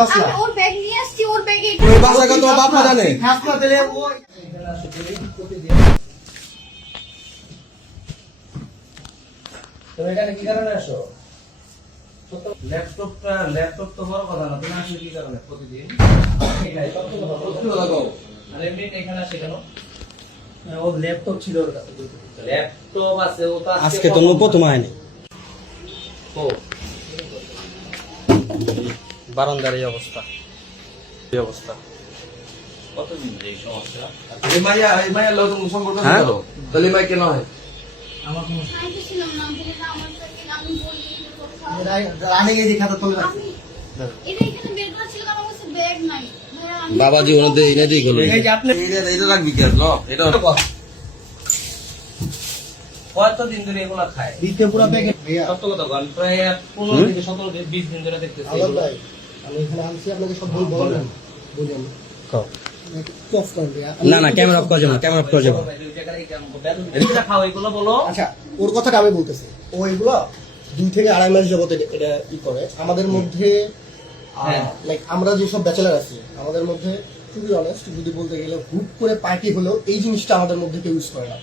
আমি ওর ব্যাগ নিয়ে আসছি, ওর ব্যাগে ওই বাসাটা তো বাপ মা জানে। হাসনা দিলে ওই তুমি এখানে কি কারণে আসো? ল্যাপটপ তো বড় কথা না, তুমি আসলে কি কারণে প্রতিদিন? আর এমনি এখানে আসে কেন? ওর ল্যাপটপ ছিল ওর কাছে। ল্যাপটপ আছে, ও তো আজকে তো প্রথম হয়নি ও বারান্দার এই অবস্থা, এই অবস্থা। কতদিন ধরে এই সমস্যা? এই মাইয়া লোক সম্পর্ক হ্যাঁ? করো তাহলে মাই কেন হয়? আমার কোনো আমি তো ছিলাম না, বলে না আমার সাথে আমি বলি কথা। রানিং এই খাতা তুলে রাখছি। আমি এটা এখানে বের করা ছিল, আমার কাছে ব্যাগ নাই ভাইয়া। আমি বাবাজি ওনাদের এনে দিয়ে গেল। এই যে আপনি এটা রাখবি কি আর ন? এটা কতদিন ধরে এগুলা খায়? দিতে পুরো ব্যাগে ভাইয়া সত্য কথা বল, আমি প্রায় 15 থেকে 17 থেকে 20 দিন ধরে দেখতেছি আলাদা এগুলা। ভাই আমি এখানে আনছি আপনাকে সব বললাম বলি আমি কফ করেন ভাইয়া না না, ক্যামেরা অফ করে যাবো, ক্যামেরা অফ করে যাবো। এগুলা খাও, এগুলো বলো। আচ্ছা ওর কথাটা আমি বলতেছি ও এগুলো 2 থেকে 2.5 মাস যাবত এটা ই করে আমাদের মধ্যে হ্যাঁ। লাইক আমরা যেসব ব্যাচেলার আছি আমাদের মধ্যে টু বি অনেস্ট যদি বলতে গেলে হুট করে পার্টি হলো এই জিনিসটা আমাদের মধ্যে কেউ ইউজ করে না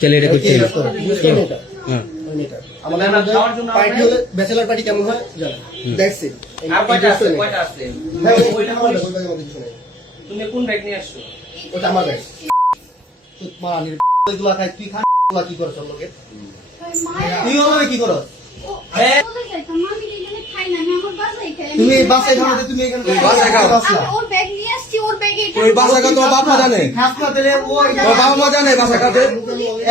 চলে এটা করতে কে use করে? Use করে না এটা। হ্যাঁ ওই মেয়েটা। আমাদের না, মধ্যে খাওয়ার জন্য পার্টি আমরা- হলে ব্যাচেলার পার্টি কেমন হয় জানেন দ্যাটস ইট আর কয়টা আছে? কয়টা আছে? ওইটা বলিস। তুমি কোন ব্যাগ নিয়ে আসছো? ওটা আমার ব্যাগ মারা নির এগুলা খাই তুই খা এগুলা কি করছ লোকে ভাই মায়ের তুই ওভাবে কি করছ ও বলে যাইতাম, আমি এখানে খাই না, আমি আমার বাসায় খাই। আমি তুমি এই এখানে বাসায় খাই না। খাও তুমি এখানে তুমি বাসায় খাও। আমি ওর ব্যাগ নিয়ে আসছি, ওর ব্যাগে ওই বাসাটা তো বাপ মা জানে। হাসনা দিলে ওই ও বাবা মা জানে বাসা কাটে।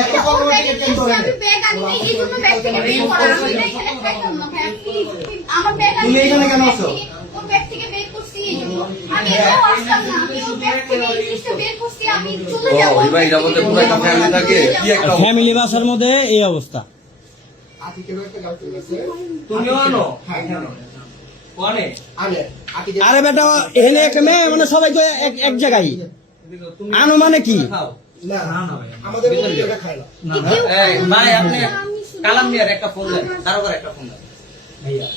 এত ওর বড় ব্যাগে টিকেট কেন নিয়ে আসছি, ধরে আমি ব্যাগ আনি নাই, এই জন্য ব্যাগ থেকে বের করা। আমি এটা এখানে খাইতাম না ভাই, প্লিজ আমার ব্যাগ আনি তুমি নাই, এখানে ওর কেন ব্যাগ আছো? থেকে- ওর ব্যাগ থেকে বের করছি এই জন্য। আমি এটাও আসতাম না, আমি ওর ব্যাগ থেকে এই জিনিসটা বের করছি, আমি চলে ও যাবো। এই ভাইটা বলতে পুরো একটা ফ্যামিলি থাকে কি একটা ফ্যামিলি বাসার মধ্যে এই অবস্থা। আতিকের একটা গার্লফ্রেন্ড আছে তুমিও আনো? হ্যাঁ কোনে? আমি আতিকে আরে বেটা এখানে একটা মেয়ে মানে সবাই তো এক জায়গায় তুমি আনো মানে কি? খাও। না আমাদের মধ্যে এটা খায় না কেউ এই, ভাই আপনি আমি শুধু- কালাম মিয়ার একটা ফোন দেন, কারো একটা ফোন দেন। ভাইয়া